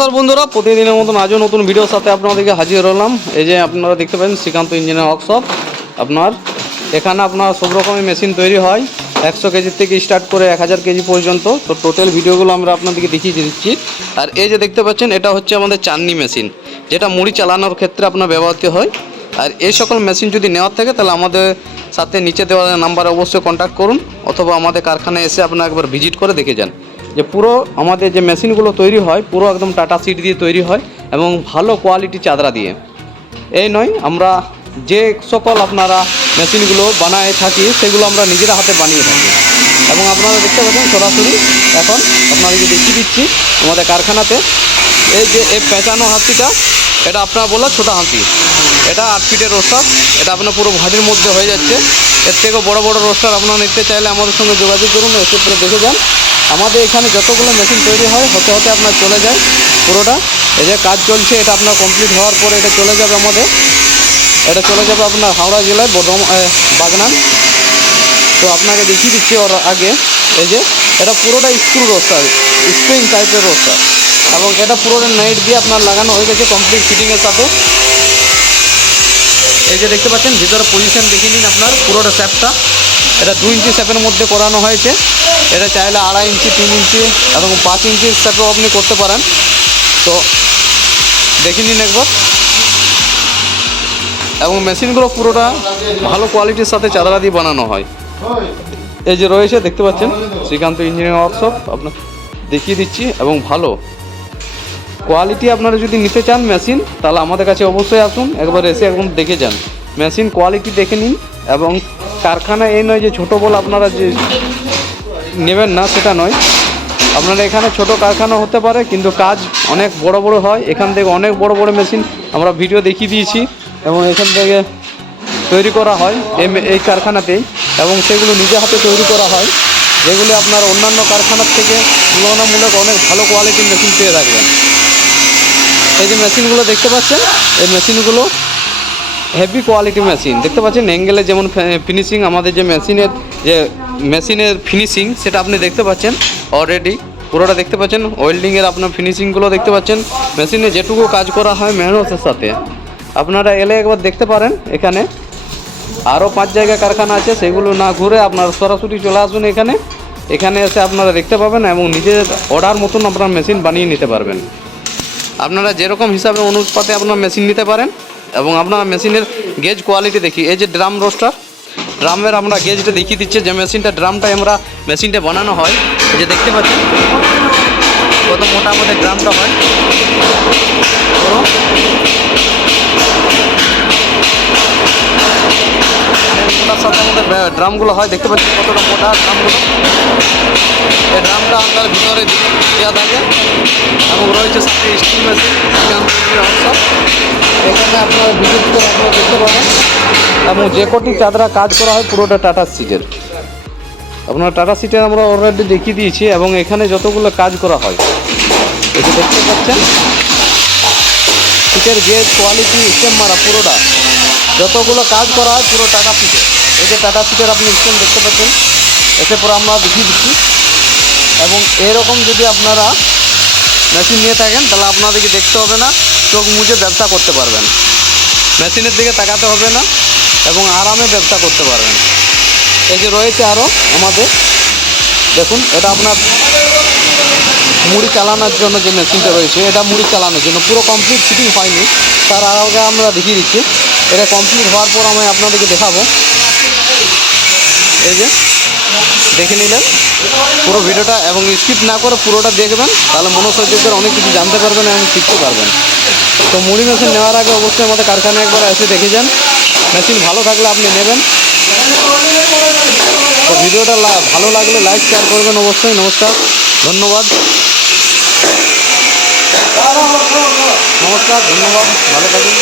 নমস্কার বন্ধুরা, প্রতিদিনের মতন আজও নতুন ভিডিওর সাথে আপনাদেরকে হাজির হলাম। এই যে আপনারা দেখতে পাচ্ছেন, শ্রীকান্ত ইঞ্জিনিয়ার ওয়ার্কশপ আপনার, এখানে আপনার সব রকমের মেশিন তৈরি হয়। একশো কেজির থেকে স্টার্ট করে এক হাজার কেজি পর্যন্ত। তো টোটাল ভিডিওগুলো আমরা আপনাদেরকে দেখিয়ে দিচ্ছি। আর এই যে দেখতে পাচ্ছেন, এটা হচ্ছে আমাদের চাননি মেশিন যেটা মুড়ি চালানোর ক্ষেত্রে আপনার ব্যবহৃত হয়। আর এই সকল মেশিন যদি নেওয়ার থাকে, তাহলে আমাদের সাথে নিচে দেওয়া নাম্বারে অবশ্যই কন্ট্যাক্ট করুন। অথবা আমাদের কারখানায় এসে আপনারা একবার ভিজিট করে দেখে যান। যে পুরো আমাদের যে মেশিনগুলো তৈরি হয়, পুরো একদম টাটা সিট দিয়ে তৈরি হয় এবং ভালো কোয়ালিটি চাদরা দিয়ে। এই নয়, আমরা যে সকল আপনারা মেশিনগুলো বানায় থাকি, সেগুলো আমরা নিজেরা হাতে বানিয়ে থাকি। এবং আপনারা দেখতে পাচ্ছেন সরাসরি এখন আপনাদেরকে দেখিয়ে দিচ্ছি আমাদের কারখানাতে। এই যে এই পেঁচানো হাতিটা, এটা আপনার বলল ছোটো হাতি। এটা আট ফিটের রোস্টার, এটা আপনার পুরো ভাজির মধ্যে হয়ে যাচ্ছে। এর থেকেও বড় বড় রোস্টার আপনারা নিতে চাইলে আমাদের সঙ্গে যোগাযোগ করুন পরে দেখে যান। আমাদের এখানে যতগুলো মেশিন তৈরি হয় হতে হতে আপনার চলে যায় পুরোটা। এই যে কাজ চলছে এটা আপনার কমপ্লিট হওয়ার পরে এটা চলে যাবে আমাদের। এটা চলে যাবে আপনার হাওড়া জেলায় বর্ধমান এ, বাগনান। তো আপনাকে দেখিয়ে দিচ্ছি ওর আগে। এই যে এটা পুরোটা স্ক্রু রোস্টার স্প্রিং টাইপের রোস্টার। এবং এটা পুরোটা নাইট দিয়ে আপনার লাগানো হয়ে গেছে কমপ্লিট ফিটিংয়ের সাথে। এই যে দেখতে পাচ্ছেন ভিতরে পজিশন দেখে নিন আপনার পুরোটা স্যাপটা এটা দু ইঞ্চি স্যাপের মধ্যে করানো হয়েছে। এটা চাইলে আড়াই ইঞ্চি, তিন ইঞ্চি এবং পাঁচ ইঞ্চি হিসাবেও আপনি করতে পারেন। তো দেখে নিন একবার। এবং মেশিনগুলো পুরোটা ভালো কোয়ালিটির সাথে চাদরা দিয়ে বানানো হয়। এই যে রয়েছে, দেখতে পাচ্ছেন? শ্রীকান্ত ইঞ্জিনিয়ারিং ওয়ার্কশপ আপনার দেখিয়ে দিচ্ছি এবং ভালো কোয়ালিটি আপনারা যদি নিতে চান মেশিন তাহলে আমাদের কাছে অবশ্যই আসুন, একবার এসে একদম দেখে যান। মেশিন কোয়ালিটি দেখে নিন এবং কারখানা এই নয় যে ছোটো বলে আপনারা যে নেবেন না, সেটা নয়। আপনারা এখানে ছোট কারখানা হতে পারে, কিন্তু কাজ অনেক বড় বড় হয়। এখান থেকে অনেক বড় বড় মেশিন আমরা ভিডিও দেখিয়ে দিয়েছি এবং এখান থেকে তৈরি করা হয় এই কারখানাতেই। এবং সেগুলো নিজে হাতে তৈরি করা হয়। যেগুলি আপনার অন্যান্য কারখানার থেকে তুলনামূলক অনেক ভালো কোয়ালিটির মেশিন পেয়ে থাকবেন। এই যে মেশিনগুলো দেখতে পাচ্ছেন, এই মেশিনগুলো হেভি কোয়ালিটি মেশিন দেখতে পাচ্ছেন অ্যাঙ্গেলে যেমন ফিনিশিং আমাদের যে মেশিনের যে মেশিনের ফিনিশিং সেটা আপনি দেখতে পাচ্ছেন অলরেডি পুরোটা দেখতে পাচ্ছেন ওয়েল্ডিংয়ের আপনার ফিনিশিংগুলো দেখতে পাচ্ছেন। মেশিনে যেটুকু কাজ করা হয় মেহনতের সাথে। আপনারা এলে একবার দেখতে পারেন এখানে। আরও পাঁচ জায়গায় কারখানা আছে, সেগুলো না ঘুরে আপনারা সরাসরি চলে আসুন এখানে। এখানে এসে আপনারা দেখতে পাবেন এবং নিজের অর্ডার মতন আপনার মেশিন বানিয়ে নিতে পারবেন। আপনারা যেরকম হিসাবে অনুপাতে আপনার মেশিন নিতে পারেন, এবং আপনার মেশিনের গেজ কোয়ালিটি দেখি। এই যে ড্রাম রোস্টার ড্রামের আমরা গেজটা দেখিয়ে দিচ্ছে যে মেশিনটা ড্রামটা আমরা মেশিনটা বানানো হয়। যে দেখতে পাচ্ছি কত মোটা ড্রামটা হয়। ড্রামগুলো হয়, দেখতে পাচ্ছি কতটা মোটা ড্রামগুলো। এই ড্রামটা আপনার ভিতরে দেওয়া থাকে। এবং রয়েছে সাথে স্টিল মেশিন এখানে আপনারা বিদ্যুৎ আপনারা দেখতে পাবেন। এবং যে কটি চাদরা কাজ করা হয় পুরোটা টাটা সিটের আপনার টাটা সিটের আমরা অলরেডি দেখিয়ে দিয়েছি এবং এখানে যতগুলো কাজ করা হয়। এটি দেখতে পাচ্ছেন সিটের গেজ কোয়ালিটি স্টেম মারা পুরোটা। যতগুলো কাজ করা হয় পুরো টাটা সিটের এই যে টাটা সিটের আপনি স্টেম দেখতে পাচ্ছেন, এতে পরে আমরা দেখিয়ে দিচ্ছি। এবং এরকম যদি আপনারা মেশিন নিয়ে থাকেন, তাহলে আপনাদেরকে দেখতে হবে না, চোখ মুজে ব্যবসা করতে পারবেন। মেশিনের দিকে তাকাতে হবে না এবং আরামে ব্যবসা করতে পারবেন। এই যে রয়েছে আরও আমাদের। দেখুন, এটা আপনার মুড়ি চালানোর জন্য যে মেশিনটা রয়েছে, এটা মুড়ি চালানোর জন্য। পুরো কমপ্লিট ফিটিং হয়নি। তার আগে আমরা দেখিয়ে দিচ্ছি। এটা কমপ্লিট হওয়ার পর আমি আপনাদেরকে দেখাবো। এই যে দেখে নিলেন। পুরো ভিডিওটা এবং স্কিপ না করে পুরোটা দেখবেন, তাহলে মনোসংযোগ করে অনেক কিছু জানতে পারবেন এবং শিখতে পারবেন। তো মুড়ি মেশিন নেওয়ার আগে অবশ্যই আমাদের কারখানায় একবার এসে দেখে যান। মেশিন ভালো থাকলে আপনি নেবেন। তো ভিডিওটা ভালো লাগলে লাইক শেয়ার করবেন অবশ্যই, নমস্কার। ধন্যবাদ। নমস্কার, ধন্যবাদ। ভালো থাকুন।